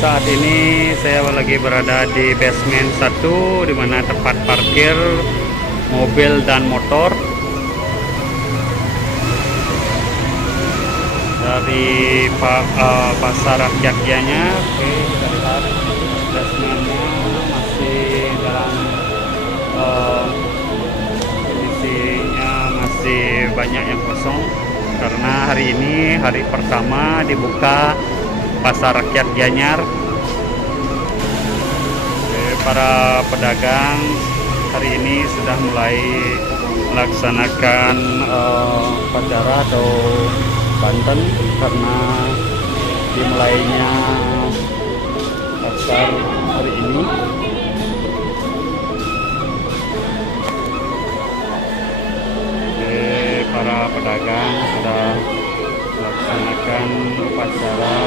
Saat ini saya lagi berada di basement 1, di mana tempat parkir mobil dan motor dari pasar rakyat Gianyar. Oke, kita lihat basementnya masih dalam kondisinya masih banyak yang kosong karena hari ini hari pertama dibuka pasar rakyat Gianyar. Para pedagang hari ini sudah mulai melaksanakan upacara atau banten karena dimulainya pasar hari ini. Para pedagang sudah melaksanakan upacara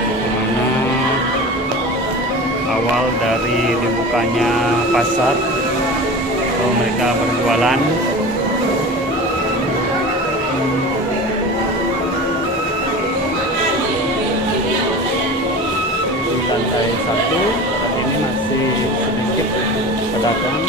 di mana awal dari dibukanya pasar, mereka berjualan. Di lantai 1 ini masih sedikit pedagang.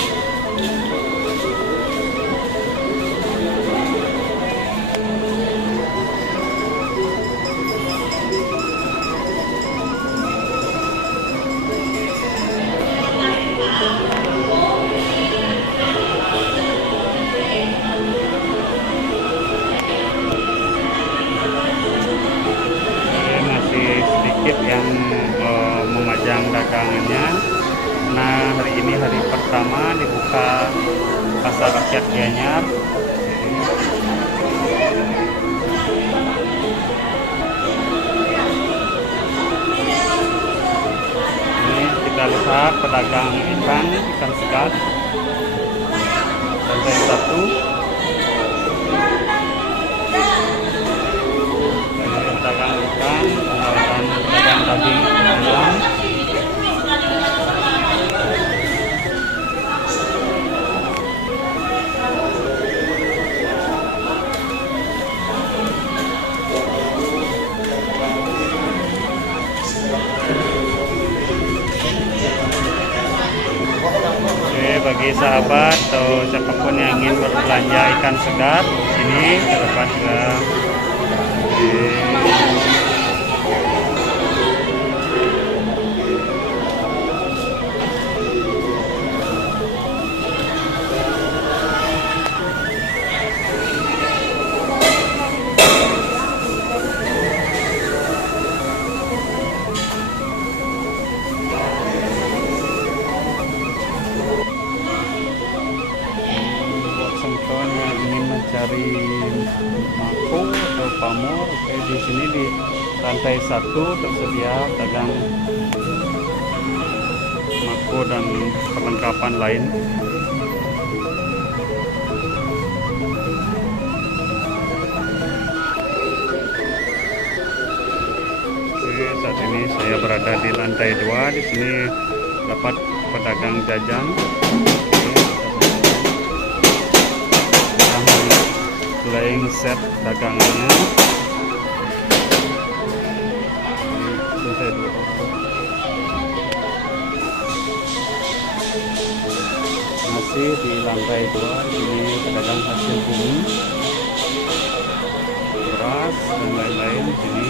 Yang memajang dagangannya. Nah, hari ini hari pertama dibuka pasar rakyat Gianyar. Ini kita lihat pedagang ikan segar lantai 1. Pedagang ikan dan pedagang daging ayam. Oke, bagi sahabat atau siapapun yang ingin berbelanja ikan segar, sini terdapat juga. Yang ingin mencari mako atau pamor, di sini di lantai 1 tersedia dagang mako dan perlengkapan lain. Oke, saat ini saya berada di lantai 2. Di sini dapat pedagang jajan. Playing set dagangannya. Masih di lantai 2, ini pedagang hasil bumi, beras dan lain-lain. Di sini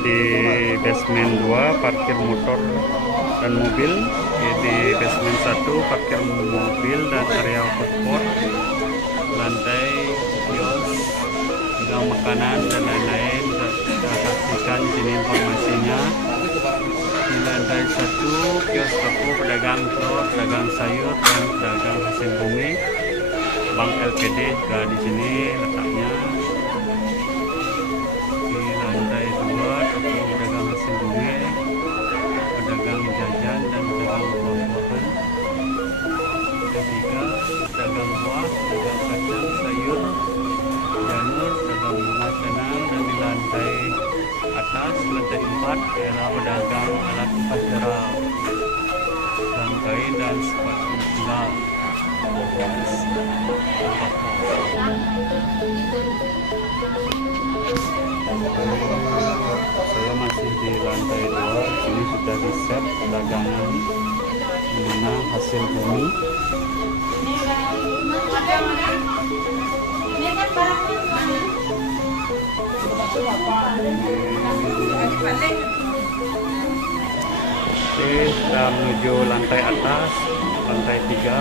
di basement 2 parkir motor dan mobil, di basement 1 parkir mobil dan area food court, lantai kios, juga makanan dan lain-lain. Kita saksikan di sini informasinya. Di lantai 1 kios toko pedagang telur, pedagang sayur dan pedagang hasil bumi. Bank LPD juga di sini letaknya. Di lantai 2 toko pedagang hasil bumi, pedagang jajan dan pedagang buah-buahan. Lantai 3 pedagang buah, pedagang kacang, sayur, janur, pedagang bunga canang. Dan di lantai atas, lantai 4 adalah pedagang alat upacara, kain dan sepatu bola. Saya masih di lantai 2. Sini sudah di set dagangan mana hasil bumi. Oke, kita menuju lantai atas, lantai 3.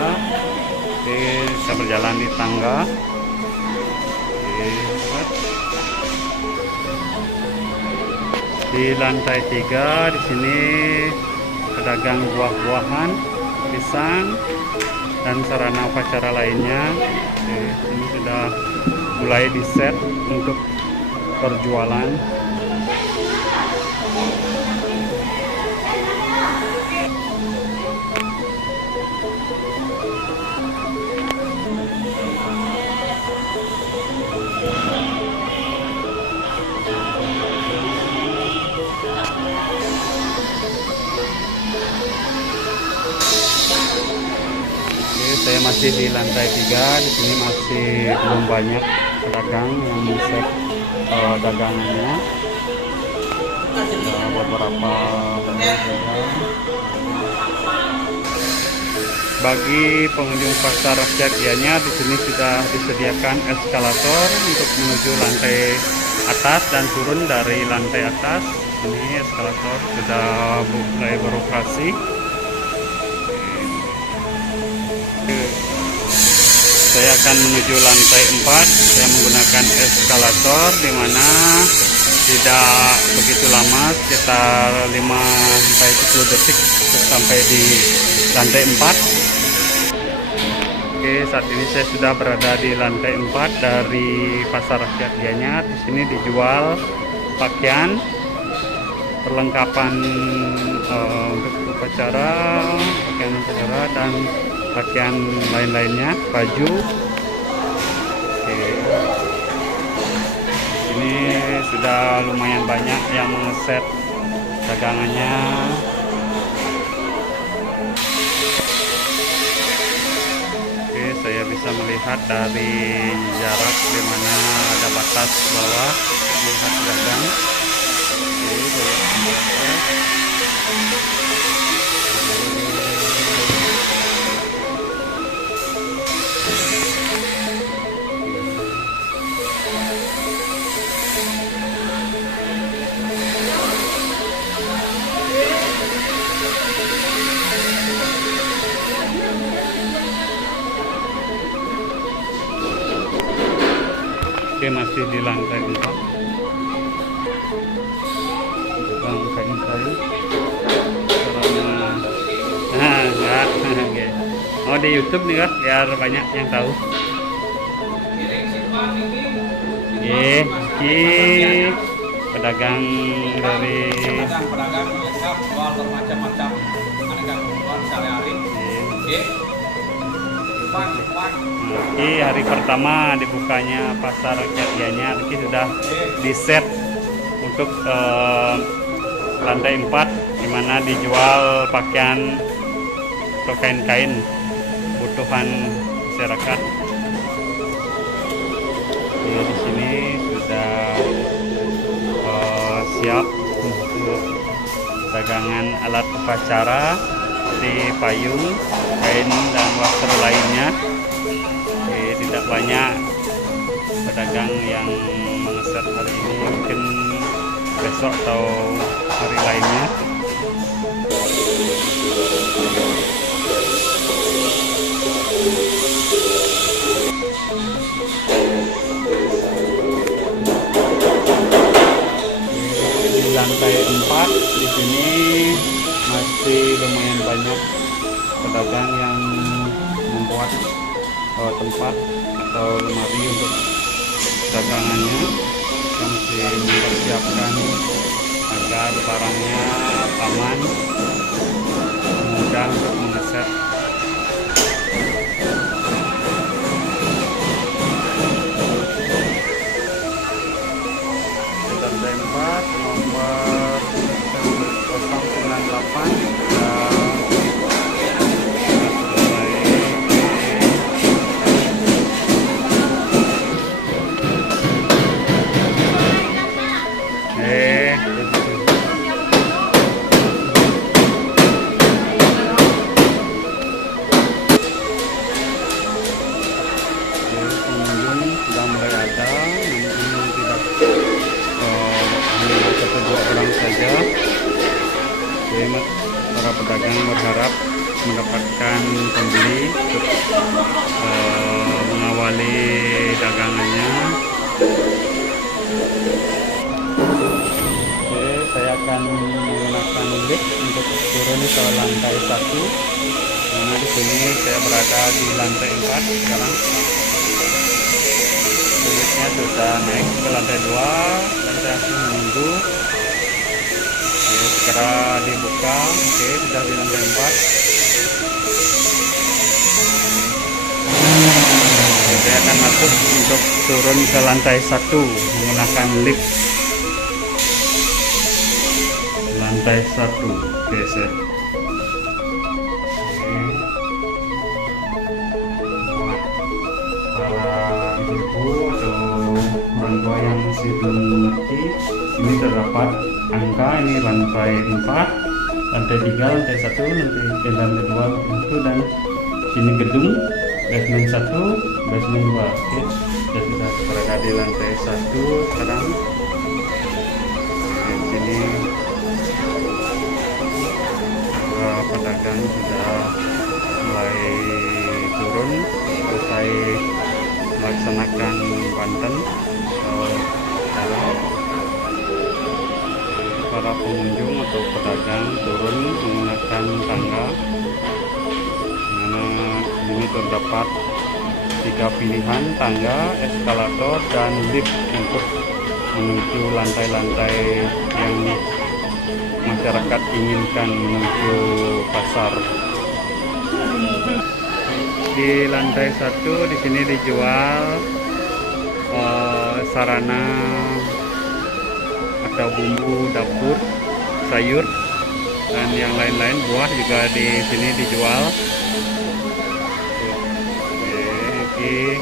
Oke, kita berjalan di tangga. Oke, di lantai 3 di sini pedagang buah-buahan, pisang dan sarana upacara lainnya. Oke, ini sudah mulai di set untuk perjualan. Saya masih di lantai 3. Di sini masih belum banyak pedagang yang men-set dagangannya. Ada beberapa pedagang. Bagi pengunjung pasar rakyat Gianyar, di sini sudah disediakan eskalator untuk menuju lantai atas dan turun dari lantai atas. Ini eskalator sudah mulai beroperasi. Saya akan menuju lantai 4. Saya menggunakan eskalator, di mana tidak begitu lama, sekitar 5-10 detik sampai di lantai 4. Oke, saat ini saya sudah berada di lantai 4 dari Pasar Rakyat Gianyar. Di sini dijual pakaian, perlengkapan untuk upacara, pakaian upacara dan pakaian lain-lainnya, baju. Oke. Ini sudah lumayan banyak yang mengeset dagangannya. Oke, saya bisa melihat dari jarak di mana ada batas bawah melihat dagang. Oke, saya melihat. Oke, masih di lantai 4. Bang kain-kain. Nah, enggak. Oke. Oh, di YouTube nih kan, biar banyak yang tahu. Oke, pedagang dari pedagang biasa jual bermacam-macam aneka kebutuhan sehari-hari. Ini hari pertama dibukanya Pasar Rakyat Gianyar. Ini sudah di set untuk lantai 4, di mana dijual pakaian atau kain-kain kebutuhan masyarakat. Jadi di sini sudah siap untuk dagangan alat upacara seperti payung, kain dan wastra lainnya. Tidak banyak pedagang yang mengeset hari ini, mungkin besok atau hari lainnya. Di lantai 4 di sini masih lumayan banyak pedagang yang membuat tempat atau lemari untuk dagangannya, yang masih mempersiapkan agar barangnya aman, mudah untuk mengeset. Lantai 4 nomor 098 pengunjung sudah mulai ada, namun tidak hanya 1-2 orang saja. Jadi para pedagang berharap mendapatkan pembeli untuk mengawali dagangannya. Oke, saya akan menggunakan lift untuk turun ke lantai 1. Karena di sini saya berada di lantai 4 sekarang. Liftnya sudah naik ke lantai 2 dan saya masih menunggu. Oke, segera dibuka. Oke, sudah di lantai 4. Oke, saya akan masuk untuk turun ke lantai 1 menggunakan lift. Lantai 1 geser. Buat para ibu atau orang tua yang masih belum mengerti, ini terdapat angka, ini lantai 4, lantai 3, lantai 1, lantai 2 itu, dan sini gedung basement 1, basement 2. Oke, kita sudah berada di lantai 1 sekarang. Di sini pedagang sudah mulai turun selesai melaksanakan banten para pengunjung atau pedagang turun menggunakan tangga, mana ini terdapat 3 pilihan: tangga, eskalator, dan lift untuk menuju lantai-lantai yang masyarakat inginkan menuju pasar. Di lantai 1 di sini dijual sarana atau bumbu dapur, sayur, dan yang lain-lain, buah juga di sini dijual. Oke,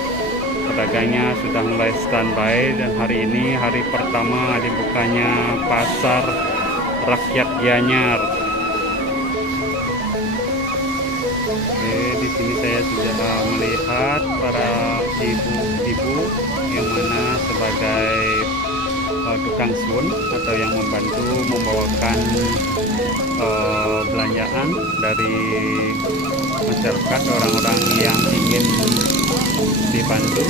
pedagangnya sudah mulai standby, dan hari ini hari pertama dibukanya pasar rakyat Gianyar. Oke, di sini saya sudah melihat para ibu-ibu yang mana sebagai tukang sun atau yang membantu membawakan belanjaan dari masyarakat, orang-orang yang ingin dibantu.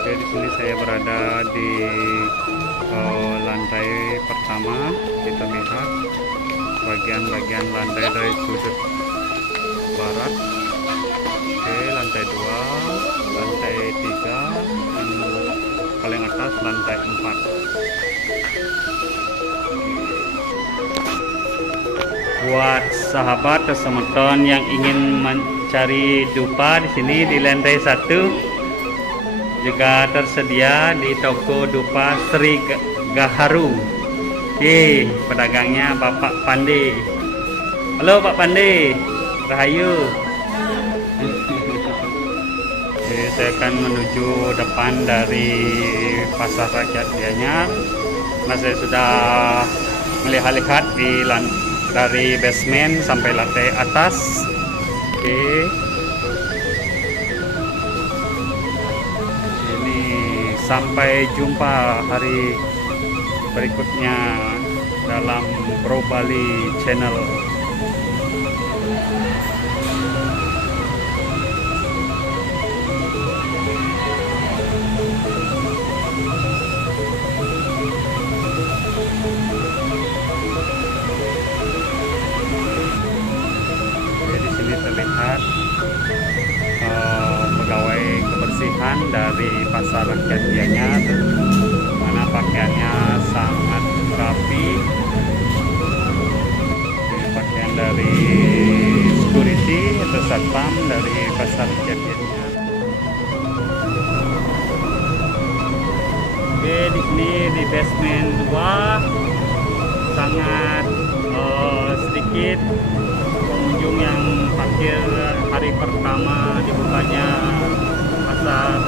Oke, di sini saya berada di lantai pertama. Kita lihat bagian-bagian lantai dari sudut barat. Oke, lantai 2, lantai 3, dan paling atas lantai 4. Buat sahabat atau semeton yang ingin mencari dupa, di sini di lantai 1 juga tersedia di toko dupa Sri Gaharu. Oke, pedagangnya Bapak Pande. Halo Pak Pande, rahayu. Oke, saya akan menuju depan dari pasar rakyat Gianyar. Nah, saya sudah melihat-lihat dari basement sampai lantai atas. Oke, sampai jumpa hari berikutnya dalam Bro Bali Channel. terlihat pegawai kebersihan dari pasar rakyat Gianyar, mana pakaiannya sangat rapi. Ini pakaian dari security atau satpam dari pasar rakyat Gianyar. Oke, di sini di basement 2 sangat sedikit pengunjung yang parkir hari pertama dibukanya pasar